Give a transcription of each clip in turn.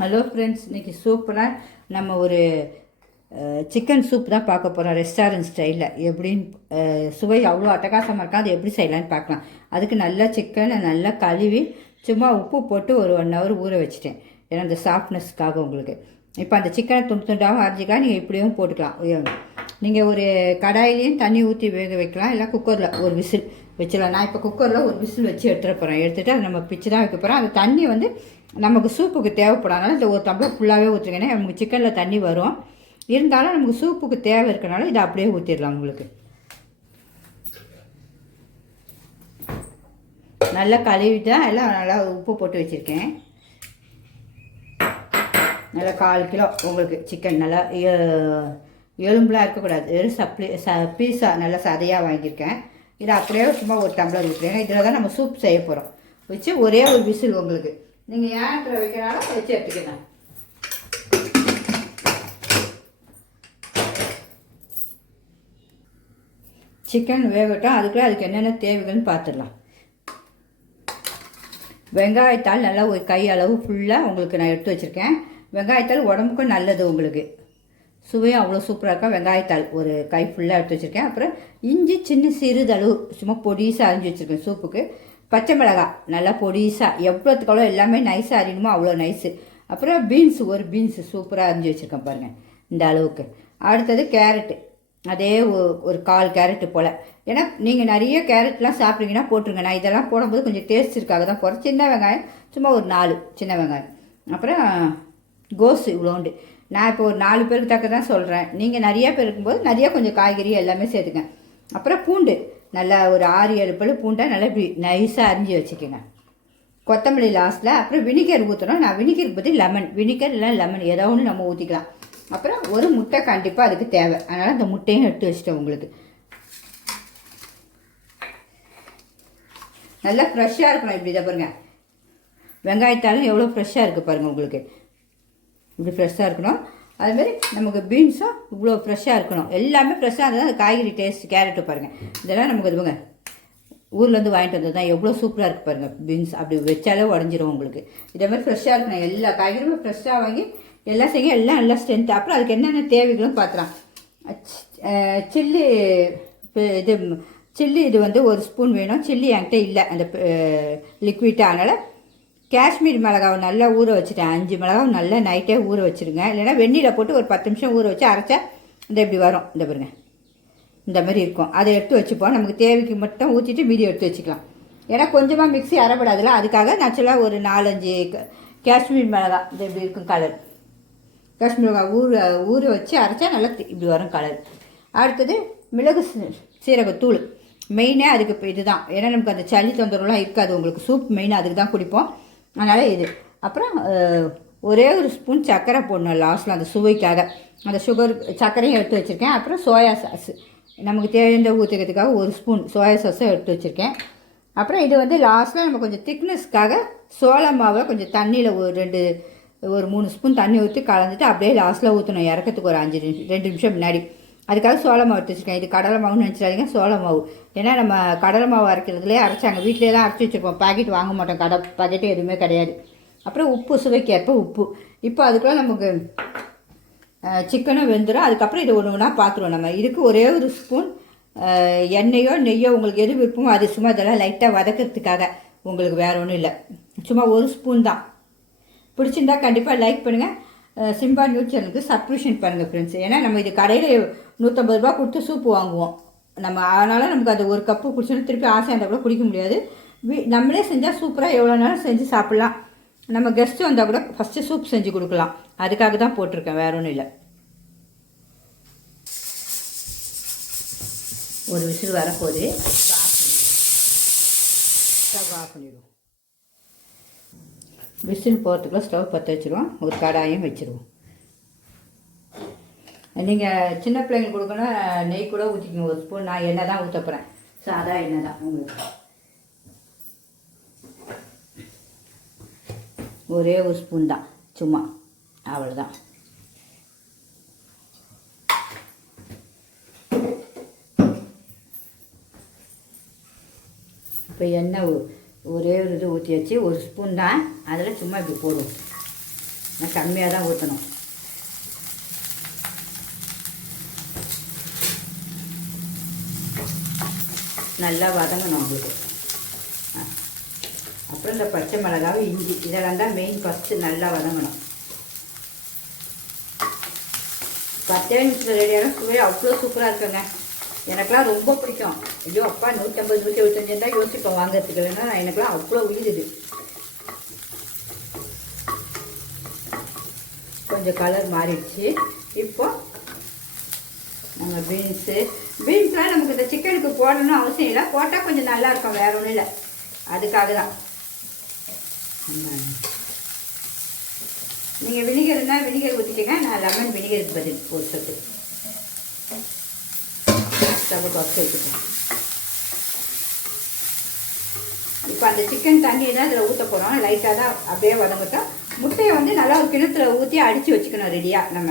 Hello friends இன்னைக்கு சூப்பராக நம்ம ஒரு சிக்கன் சூப் தான் பார்க்க போகிறோம் ரெஸ்டாரண்ட் ஸ்டைலில் எப்படின்னு சுவை அவ்வளோ அட்டகாசமாக இருக்கா அது எப்படி செய்யலான்னு பார்க்கலாம். அதுக்கு நல்லா சிக்கனை நல்லா கழுவி சும்மா உப்பு போட்டு ஒரு ஒன் ஹவர் ஊற வச்சுட்டேன். ஏன்னா அந்த சாஃப்ட்னஸ்க்காக உங்களுக்கு. இப்போ அந்த சிக்கனை துண்டு துண்டாகவும் அரைஞ்சிக்கலாம் நீங்கள் இப்படியும் போட்டுக்கலாம். நீங்கள் ஒரு கடாயிலையும் தண்ணி ஊற்றி வேக வைக்கலாம் இல்லை குக்கரில் ஒரு விசில் வச்சிடலாம். நான் இப்போ குக்கரில் ஒரு விசில் வச்சு எடுத்துகிட்டு போகிறேன் எடுத்துகிட்டு அதை நம்ம பிச்சு தான் வைக்க போகிறோம் அந்த தண்ணி வந்து நமக்கு சூப்புக்கு தேவைப்படாதனால இந்த ஒரு டம்ளர் ஃபுல்லாகவே ஊற்றுருக்கேன் நமக்கு சிக்கனில் தண்ணி வரும். இருந்தாலும் நமக்கு சூப்புக்கு தேவை இருக்கனால இதை அப்படியே ஊற்றிடலாம் உங்களுக்கு. நல்லா கழுவிட்டு எல்லாம் நல்லா உப்பு போட்டு வச்சுருக்கேன். நல்லா கால் கிலோ உங்களுக்கு சிக்கன் நல்லா எலும்புலாம் இருக்கக்கூடாது. வெறும் சப்ளி ச பீஸா நல்லா சதையாக வாங்கியிருக்கேன். இதை அப்படியே சும்மா ஒரு டம்ளர் ஊற்றுறேன் இதில் தான் நம்ம சூப் செய்ய போகிறோம் வச்சு ஒரே ஒரு விசில் உங்களுக்கு. நீங்கள் ஏனத்தில் வைக்கிறாலும் வச்சு எடுத்துக்கலாம் சிக்கன் வேகட்டும் அதுக்குள்ளே அதுக்கு என்னென்ன தேவைகள்னு பார்த்துடலாம். வெங்காயத்தால் நல்லா ஒரு கை அளவு ஃபுல்லாக உங்களுக்கு நான் எடுத்து வச்சுருக்கேன். வெங்காயத்தால் உடம்புக்கும் நல்லது உங்களுக்கு. சுவையும் அவ்வளோ சூப்பராக இருக்கும் வெங்காயத்தால் ஒரு கை ஃபுல்லாக எடுத்து வச்சுருக்கேன். அப்புறம் இஞ்சி சின்ன சிறிதளவு சும்மா பொடிசாக அரிஞ்சு வச்சுருக்கேன் சூப்புக்கு. பச்சை மிளகாய் நல்லா பொடிசாக எவ்வளோத்துக்களோ எல்லாமே நைஸாக அறியணுமோ அவ்வளோ நைஸு அப்புறம் பீன்ஸ் ஒரு பீன்ஸு சூப்பராக அரிஞ்சு வச்சுருக்கேன் பாருங்கள் இந்த அளவுக்கு. அடுத்தது கேரட்டு அதே ஒரு கால் கேரட்டு போல். ஏன்னா நீங்கள் நிறைய கேரட்லாம் சாப்பிட்றீங்கன்னா போட்டுருங்க. நான் இதெல்லாம் போடும்போது கொஞ்சம் டேஸ்ட் இருக்காக தான் போடுறேன் சின்ன வெங்காயம் சும்மா ஒரு நாலு சின்ன வெங்காயம். அப்புறம் கோஸு இவ்வளோண்டு நான் இப்போ ஒரு நாலு பேருக்கு தக்க தான் சொல்கிறேன் நீங்கள் நிறைய பேர் இருக்கும்போது நிறைய கொஞ்சம் காய்கறி எல்லாமே சேர்த்துங்க. அப்புறம் பூண்டு நல்லா ஒரு ஆறு ஏழு பழு பூண்டை நல்லா இப்படி நைஸாக அரிஞ்சு வச்சுக்கோங்க. கொத்தமல்லி லாஸ்ட்டில் அப்புறம் வினிகர் ஊற்றணும் நான் வினிகர் பற்றி லெமன் வினிகர் இல்லை லெமன் ஏதோ ஒன்று நம்ம ஊற்றிக்கலாம் அப்புறம் ஒரு முட்டை கண்டிப்பாக அதுக்கு தேவை. அதனால் அந்த முட்டையும் எடுத்து வச்சிட்டேன் உங்களுக்கு. நல்லா ஃப்ரெஷ்ஷாக இருக்கணும் இப்படி தான் பாருங்கள் வெங்காயத்தாலும் எவ்வளோ ஃப்ரெஷ்ஷாக இருக்குது பாருங்கள் உங்களுக்கு. இப்படி ஃப்ரெஷ்ஷாக இருக்கணும். அதுமாரி நமக்கு பீன்ஸும் இவ்வளோ ஃப்ரெஷ்ஷாக இருக்கணும். எல்லாமே ஃப்ரெஷ்ஷாக இருந்தால் அந்த காய்கறி டேஸ்ட் கேரட்டு பாருங்கள் இதெல்லாம் நமக்கு இதுவங்க ஊர்லேருந்து வாங்கிட்டு வந்தது தான். எவ்வளோ சூப்பராக இருக்குது பாருங்கள் பீன்ஸ் அப்படி வச்சாலே உடஞ்சிரும் உங்களுக்கு. இதே மாதிரி ஃப்ரெஷ்ஷாக இருக்கணும். எல்லா காய்கறியும் ஃப்ரெஷ்ஷாக வாங்கி எல்லாம் செய்ய எல்லாம் நல்லா ஸ்ட்ரென்த் அப்புறம் அதுக்கு என்னென்ன தேவைகளும் பார்த்துலாம் சில்லி இது சில்லி இது வந்து ஒரு ஸ்பூன் வேணும். சில்லி என்கிட்ட இல்லை. அந்த லிக்விட் அதனால் காஷ்மீர் மிளகாவை நல்லா ஊற வச்சுட்டேன். அஞ்சு மிளகாவை நல்லா நைட்டே ஊற வச்சுருங்க. இல்லைன்னா வெந்நீரில் போட்டு ஒரு பத்து நிமிஷம் ஊற வச்சு அரைச்சா இந்த இப்படி வரும். இந்த பாருங்க. இந்த மாதிரி இருக்கும். அதை எடுத்து வச்சுப்போம். நமக்கு தேவைக்கு மட்டும் ஊற்றிட்டு மீதி எடுத்து வச்சுக்கலாம். ஏன்னா கொஞ்சமாக மிக்ஸி அரைப்படாதுல அதுக்காக நச்சுலாக ஒரு நாலஞ்சு க- காஷ்மீர் மிளகா. இது இப்படி இருக்கும் கலர் காஷ்மீர் மிளகா ஊற ஊற வச்சு அரைச்சா நல்லா இப்படி வரும் கலர் அடுத்தது மிளகு சீ- சீரகத்தூள். மெயினே அதுக்கு இப்போ இதுதான். ஏன்னா நமக்கு அந்த சளி தொந்தரவுலாம் இருக்காது. உங்களுக்கு சூப் மெயினாக அதுக்கு தான் குடிப்போம். அதனால் இது. அப்புறம் ஒரே ஒரு ஸ்பூன் சர்க்கரை போடணும் லாஸ்ட்டில் அந்த சுவைக்காக. அந்த சுகர் சர்க்கரையும் எடுத்து வச்சுருக்கேன். அப்புறம் சோயா சாஸ் நமக்கு தேவையான ஊற்றுக்கிறதுக்காக ஒரு ஸ்பூன் சோயா சாஸும் எடுத்து வச்சுருக்கேன். அப்புறம் இது வந்து லாஸ்ட்டில் நம்ம கொஞ்சம் திக்னஸ்க்காக சோள மாவை கொஞ்சம் தண்ணியில் ஒரு ரெண்டு ஒரு மூணு ஸ்பூன் தண்ணி ஊற்றி கலந்துட்டு அப்படியே லாஸ்ட்டில் ஊற்றணும் இறக்கத்துக்கு ஒரு அஞ்சு நிமிஷம் ரெண்டு நிமிஷம் முன்னாடி. அதுக்காக சோள மாவு எடுத்து வச்சுருக்கேன். இது கடலை மாவுன்னு நினச்சிடாதீங்க சோள மாவு. ஏன்னா நம்ம கடலை மாவு அரைக்கிறதுலே அரைச்சாங்க வீட்டிலே தான் அரைச்சி வச்சுருப்போம். பாக்கெட் வாங்க மாட்டோம் கடை பாக்கெட்டு எதுவுமே கிடையாது. அப்புறம் உப்பு சுவைக்கேற்ப உப்பு. இப்போ அதுக்குள்ள நமக்கு சிக்கனும் வெந்துடும் அதுக்கப்புறம் இது ஒன்று ஒன்றா பார்த்துருவோம் நம்ம. இதுக்கு ஒரே ஒரு ஸ்பூன் எண்ணெயோ நெய்யோ உங்களுக்கு எது விருப்பமோ அது சும்மா இதெல்லாம் லைட்டாக வதக்கிறதுக்காக உங்களுக்கு வேறு ஒன்றும் இல்லை. சும்மா ஒரு ஸ்பூன் தான். பிடிச்சிருந்தா கண்டிப்பாக லைக் பண்ணுங்கள் சிம்பா நியூஸ் சேனலுக்கு சப்ஸ்கிரிப்ஷன் பண்ணுங்கள் ஃப்ரெண்ட்ஸ் ஏன்னா நம்ம இது கடையில் நூற்றம்பது ரூபா கொடுத்து சூப்பு வாங்குவோம். நம்ம அதனால் நமக்கு அது ஒரு கப்பு குடிச்சோன்னா திருப்பி ஆசையாக இருந்தால் கூட குடிக்க முடியாது. வீ நம்மளே செஞ்சால் சூப்பராக எவ்வளோ நேரம் செஞ்சு சாப்பிட்லாம். நம்ம கெஸ்ட்டு வந்தால் கூட ஃபஸ்ட்டு சூப் செஞ்சு கொடுக்கலாம். அதுக்காக தான் போட்டிருக்கேன் வேற ஒன்றும் இல்லை. ஒரு விசில் வரப்போகுது. ஸ்டவ் ஆஃப் பண்ணிடுவோம். விசில் போகிறதுக்குள்ள ஸ்டவ் பற்ற வச்சுருவோம். ஒரு கடாயும் வச்சுருவோம். நீங்கள் சின்ன பிள்ளைங்க கொடுக்கணும் நெய் கூட ஊற்றிக்கோங்க ஒரு ஸ்பூன். நான் எண்ணெய் தான் ஊற்ற போகிறேன் சாதா எண்ணெய் தான் உங்களுக்கு. ஒரே ஒரு ஸ்பூன் தான். சும்மா. அவ்வளோதான் இப்போ எண்ணெய் ஒரே ஒரு இது ஊற்றி வச்சு ஒரு ஸ்பூன் தான். அதில் சும்மா இப்படி போடுவோம். நான் கம்மியாக தான் ஊற்றணும் நல்லா வதங்கணும் உங்களுக்கு அப்புறம் இந்த பச்சை மிளகாவும் இஞ்சி இதெல்லாம் தான் மெயின் ஃபஸ்ட்டு நல்லா வதங்கணும். பத்தே நிமிஷத்தில் ரெடியான சுவை அவ்வளோ சூப்பராக இருக்குங்க. எனக்கெலாம் ரொம்ப பிடிக்கும். ஐயோ அப்பா நூற்றம்பது நூற்றி எழுபத்தஞ்சு தான் யோசிப்பேன் வாங்கிறதுக்கு. இல்லைன்னா நான் அவ்வளோ உயிருது கொஞ்சம் கலர் மாறிடுச்சு. இப்போ நம்ம பீன்ஸு பீன்ஸ்லாம் நமக்கு இந்த சிக்கனுக்கு போடணும்னு அவசியம் இல்லை. போட்டால் கொஞ்சம் நல்லா இருக்கும் வேற ஒன்றும் இல்லை. அதுக்காக தான். நீங்கள் வினிகர்னா வினிகர் ஊற்றிக்கங்க நான் லெமன் வினிகருக்கு பதில் போட்டுருக்கு ஸ்டவ்வை இப்போ அந்த சிக்கன் தண்ணி தான் இதில் ஊற்ற போகிறோம் லைட்டாக தான் அப்படியே வதங்கட்டும். முட்டையை வந்து நல்லா ஒரு கிணத்துல ஊற்றி அடித்து வச்சுக்கணும் ரெடியாக நம்ம.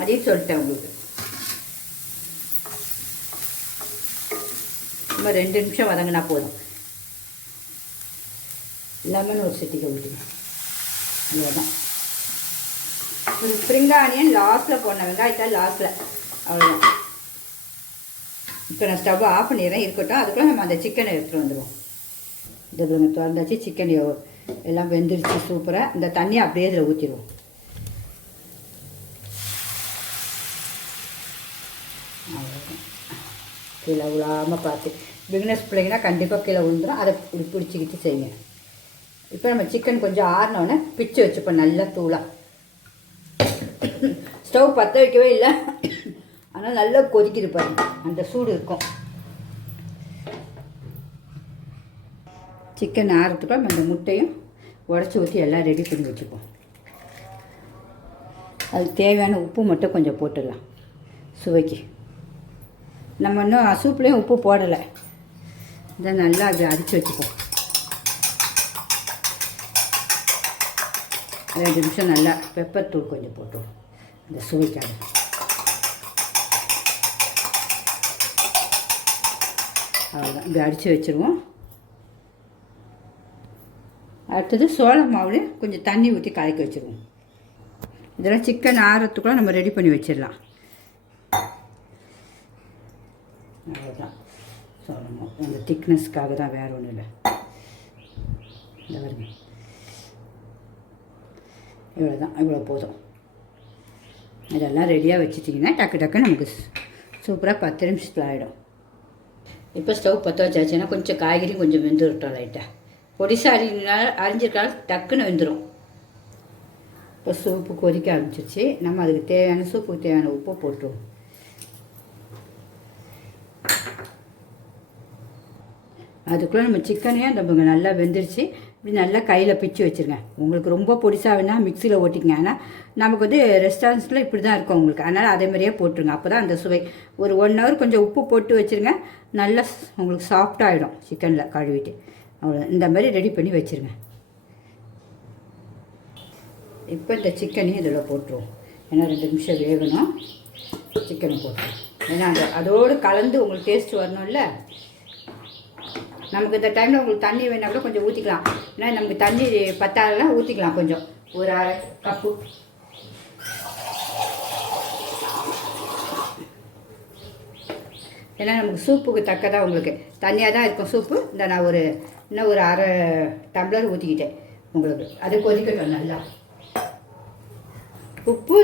அதையும் சொல்லிட்டேன் உங்களுக்கு. நம்ம ரெண்டு நிமிஷம் வதங்கினா போதும். லெமன் ஒரு சிட்டிக்க ஊற்றிக்கணும் இவ்வளோதான் ஒரு ஸ்ப்ரிங் ஆனியன் லாஸ்ட்டில் போடணும் வெங்காயத்தை லாஸ்ட்டில் அவ்வளோதான் இப்போ நான் ஸ்டவ் ஆஃப் பண்ணிடுறேன். இருக்கட்டும். அதுக்குள்ளே நம்ம அந்த சிக்கனை எடுத்துகிட்டு வந்துடுவோம் இதை திறந்தாச்சு சிக்கன் எல்லாம் வெந்துருச்சு சூப்பராக இந்த தண்ணியை அப்படியே இதில் ஊற்றிடுவோம் அவ்வளோதான் கீழே விழாமல் பார்த்து. பிகினர்ஸ் பிள்ளைங்கன்னா கண்டிப்பாக கீழே விழுந்துடும் அதை இப்படி பிடிச்சிக்கிட்டு செய்யுங்க. இப்போ நம்ம சிக்கன் கொஞ்சம் ஆறினோடனே பிச்சு வச்சுப்போம் நல்லா தூளாக ஸ்டவ் பற்ற வைக்கவே இல்லை. ஆனால் நல்லா கொதிக்குது பாருங்க. அந்த சூடு இருக்கும். சிக்கன் ஆறுறதுக்கு நம்ம முட்டையும் உடச்சி ஊற்றி எல்லாம் ரெடி பண்ணி வச்சுப்போம். அதுக்கு தேவையான உப்பு மட்டும் கொஞ்சம் போட்டுடலாம். சுவைக்கு. நம்ம இன்னும் சூப்லேயும் உப்பு போடலை. இதை நல்லா அதை அடித்து வச்சுப்போம். ரெண்டு நிமிஷம் நல்லா பெப்பர் தூள் கொஞ்சம் போட்டுருவோம் இந்த சுவைக்காக. அவ்வளோதான் இப்படி அடித்து வச்சுருவோம். அடுத்தது சோள மாவுலேயும் கொஞ்சம் தண்ணி ஊற்றி கலக்கி வச்சுருவோம். இதெல்லாம் சிக்கன் ஆறத்துக்குள்ளே நம்ம ரெடி பண்ணி வச்சிடலாம். அவ்வளோதான் சோள மாவு அந்த திக்னஸ்க்காக தான் வேறு ஒன்றும் இல்லை. இந்த வருங்க இவ்வளோ தான் இவ்வளோ போதும். இதெல்லாம் ரெடியாக வச்சுட்டிங்கன்னா டக்கு டக்கு நமக்கு சூப்பராக பத்து நிமிஷத்தில் ஆகிடும் இப்போ ஸ்டவ் பற்ற வச்சாச்சுன்னா கொஞ்சம் காய்கறி கொஞ்சம் வெந்து விட்டோம் லைட்டாக பொடிசா அரிஞ்சினால அரிஞ்சிருக்காலும் டக்குன்னு வெந்துடும் இப்போ சூப்பு கொதிக்க ஆரம்பிச்சிருச்சு. நம்ம அதுக்கு தேவையான சூப்புக்கு தேவையான உப்பு போட்டுருவோம். அதுக்குள்ளே நம்ம சிக்கனையும் அந்த நல்லா வெந்துருச்சு. இப்படி நல்லா கையில் பிச்சு வச்சுருங்க. உங்களுக்கு ரொம்ப பொடிசாக வேணால் மிக்சியில் ஓட்டிக்கங்க. ஆனால் நமக்கு வந்து ரெஸ்டாரண்ட்ஸில் இப்படி தான் இருக்கும் உங்களுக்கு. அதனால் அதே மாதிரியே போட்டுருங்க. அப்போ தான் அந்த சுவை. ஒரு ஒன் ஹவர் கொஞ்சம் உப்பு போட்டு வச்சுருங்க. நல்லா உங்களுக்கு சாஃப்டாகிடும் சிக்கனில் கழுவிட்டு. அவ்வளோ இந்த மாதிரி ரெடி பண்ணி வச்சுருங்க. இப்போ இந்த சிக்கனையும் இதில் போட்டுருவோம். ஏன்னா ரெண்டு நிமிஷம் வேகணும். சிக்கனை போட்டுருவோம். ஏன்னா அந்த அதோடு கலந்து உங்களுக்கு டேஸ்ட் வரணும்ல. நமக்கு இந்த டைமில் உங்களுக்கு தண்ணி வேணா கூட கொஞ்சம் ஊற்றிக்கலாம் ஏன்னா நமக்கு தண்ணி பத்தாதுன்னா ஊற்றிக்கலாம் கொஞ்சம். ஒரு அரை கப்பு. ஏன்னா நமக்கு சூப்புக்கு தக்கதாக உங்களுக்கு. தண்ணியாக தான் இருக்கும் சூப்பு. இந்த நான் ஒரு இன்னும் ஒரு அரை டம்ளர் ஊற்றிக்கிட்டேன் உங்களுக்கு. அது கொதிக்கட்டும் நல்லா. உப்பு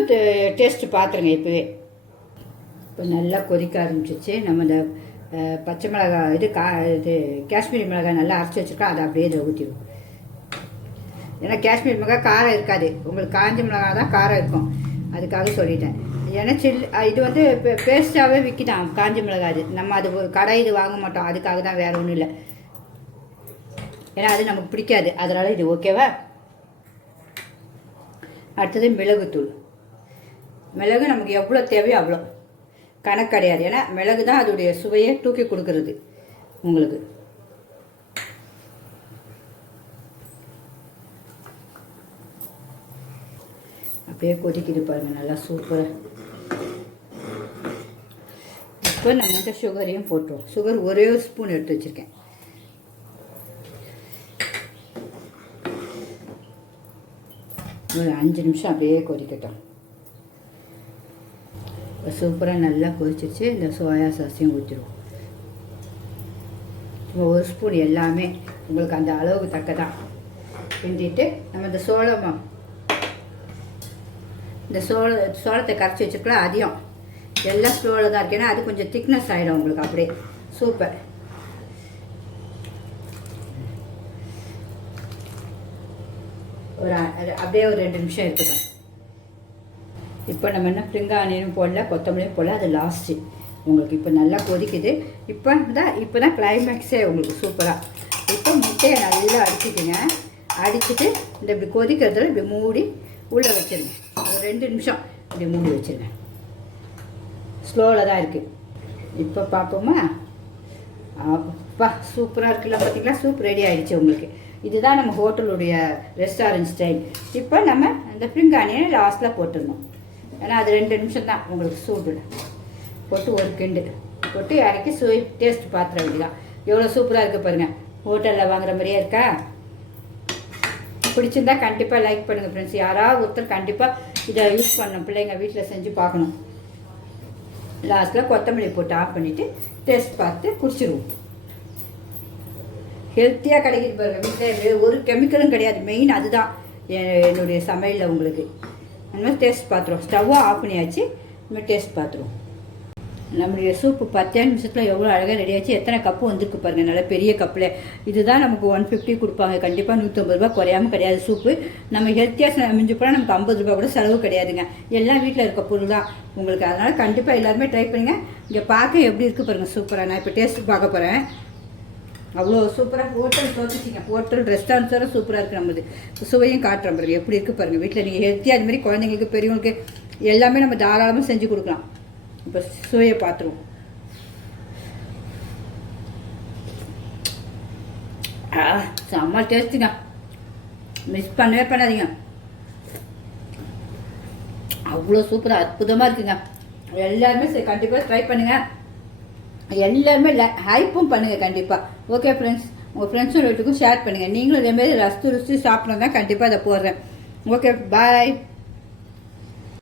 டேஸ்ட்டு பார்த்துருங்க இப்போவே. இப்போ நல்லா கொதிக்க ஆரம்பிச்சிச்சு நம்ம இந்த பச்சை மிளகாய் இது கா இது காஷ்மீரி மிளகாய் நல்லா அரைச்சி வச்சுருக்கோம் அதை அப்படியே இதை ஊற்றிடுவோம் ஏன்னா காஷ்மீர் மிளகாய் காரம் இருக்காது. உங்களுக்கு காஞ்ச மிளகாய் தான் காரம் இருக்கும். அதுக்காக சொல்லிட்டேன். ஏன்னா சில் இது வந்து பேஸ்ட்டாகவே விற்கிதான் காஞ்சி மிளகாய் அது நம்ம அது ஒரு கடை இது வாங்க மாட்டோம். அதுக்காக தான் வேறு ஒன்றும் இல்லை. ஏன்னா அது நமக்கு பிடிக்காது. அதனால் இது ஓகேவா அடுத்தது மிளகுத்தூள். மிளகு நமக்கு எவ்வளோ தேவையோ அவ்வளோ கணக்கு கிடையாது ஏன்னா மிளகு தான் அதோடைய சுவையை தூக்கி கொடுக்கறது. உங்களுக்கு. அப்படியே கொதிக்கிட்டு பாருங்க நல்லா சூப்பராக இப்போ நம்ம வந்து சுகரையும் போட்டுருவோம். சுகர் ஒரே ஒரு ஸ்பூன் எடுத்து வச்சுருக்கேன். ஒரு அஞ்சு நிமிஷம் அப்படியே கொதிக்கட்டும். சூப்பராக நல்லா கொதிச்சிருச்சு இந்த சோயா சாஸையும் ஊற்றிடுவோம் ஒரு ஸ்பூன் எல்லாமே உங்களுக்கு அந்த அளவுக்கு தக்கதான் கிண்டிட்டு நம்ம இந்த சோளமா இந்த சோள சோளத்தை கரைச்சி வச்சுருக்கலாம் அதிகம் எல்லாம் ஸ்லோவில் தான் இருக்கு ஏன்னா அது கொஞ்சம் திக்னஸ் ஆகிடும் உங்களுக்கு அப்படியே சூப்பர் ஒரு அப்படியே ஒரு ரெண்டு நிமிஷம் இருக்கட்டும் இப்போ நம்ம என்ன பிரிங்கானியும் போடல கொத்தமல்லியும் போடல அது லாஸ்ட்டு உங்களுக்கு இப்போ நல்லா கொதிக்குது. இப்போ தான் இப்போ தான் கிளைமேக்ஸே உங்களுக்கு சூப்பராக இப்போ முட்டையை நல்லா அடிச்சுட்டுங்க அடிச்சுட்டு இந்த இப்படி கொதிக்கிறதுல இப்படி மூடி உள்ளே வச்சிருங்க. ஒரு ரெண்டு நிமிஷம் இப்படி மூடி வச்சிருங்க. ஸ்லோவில் தான் இருக்குது இப்போ பார்ப்போமா? அப்பா சூப்பராக இருக்குல்ல பார்த்தீங்களா? சூப் ரெடி ஆகிடுச்சு உங்களுக்கு. இதுதான் நம்ம ஹோட்டலுடைய ரெஸ்டாரண்ட் ஸ்டைல் இப்போ நம்ம அந்த பிரிங்கானியை லாஸ்ட்டில் போட்டுருந்தோம் ஏன்னா அது ரெண்டு நிமிஷம் தான் உங்களுக்கு சூப்பில் போட்டு ஒரு கிண்டு. போட்டு இறக்கி சுவை டேஸ்ட் பாத்திர வேண்டியதான் எவ்வளோ சூப்பராக இருக்குது பாருங்கள் ஹோட்டலில் வாங்குற மாதிரியே இருக்கா? பிடிச்சிருந்தா கண்டிப்பாக லைக் பண்ணுங்கள் ஃப்ரெண்ட்ஸ் யாராவது ஒருத்தர் கண்டிப்பாக இதை யூஸ் பண்ணணும். பிள்ளைங்க வீட்டில் செஞ்சு பார்க்கணும். லாஸ்ட்டில் கொத்தமல்லி போட்டு ஆஃப் பண்ணிவிட்டு டேஸ்ட் பார்த்து குடிச்சிருவோம். ஹெல்த்தியாக கிடைக்கிது பாருங்கள் வீட்டில் ஒரு கெமிக்கலும் கிடையாது. மெயின் அதுதான். என்னுடைய சமையலில் உங்களுக்கு. அந்த மாதிரி டேஸ்ட் பார்த்துருவோம் ஸ்டவ்வை ஆஃப் பண்ணியாச்சு. இந்த டேஸ்ட் பார்த்துருவோம் நம்மளுடைய சூப்பு பத்தே நிமிஷத்தில் எவ்வளோ அழகாக ரெடியாச்சு எத்தனை கப்பு வந்துருக்கு பாருங்க. நல்ல பெரிய கப்பில் இதுதான் நமக்கு ஒன் ஃபிஃப்டி கொடுப்பாங்க. கண்டிப்பாக நூற்றம்பது ரூபா குறையாம கிடையாது சூப்பு நம்ம ஹெல்த்தியாக மிஞ்சி போனால் நமக்கு ஐம்பது ரூபா கூட செலவு கிடையாதுங்க. எல்லாம் வீட்டில் இருக்க பொருள் தான். உங்களுக்கு அதனால் கண்டிப்பாக எல்லாருமே ட்ரை பண்ணுங்கள் இங்கே பார்க்க எப்படி இருக்குது பாருங்கள் சூப்பராக நான் இப்போ டேஸ்ட் பார்க்க போகிறேன் அவ்வளோ சூப்பராக ஹோட்டல் தோத்துச்சிங்க ஹோட்டல் ரெஸ்டாரண்ட்ஸ் வர சூப்பராக இருக்குது நம்மது. சுவையும் காட்டுற பாருங்க. எப்படி இருக்குது பாருங்கள் வீட்டில் நீங்கள் ஹெல்த்தியாக அது மாதிரி குழந்தைங்களுக்கு பெரியவங்களுக்கு எல்லாமே நம்ம தாராளமாக செஞ்சு கொடுக்கலாம். இப்போ சுவையை பார்த்துருவோம். ஆ செம்ம டேஸ்ட்டுங்க மிஸ் பண்ணவே பண்ணாதீங்க. அவ்வளோ சூப்பராக அற்புதமாக இருக்குங்க. எல்லாருமே கண்டிப்பாக ட்ரை பண்ணுங்கள் எல்லாருமே ஹைப்பும் பண்ணுங்கள் கண்டிப்பாக ஓகே ஃப்ரெண்ட்ஸ் உங்கள் ஃப்ரெண்ட்ஸும் வீட்டுக்கும் ஷேர் பண்ணுங்கள் நீங்களும் இதேமாரி ரசித்து ருசி சாப்பிட்ணும் தான் கண்டிப்பாக அதை போடுறேன். Okay bye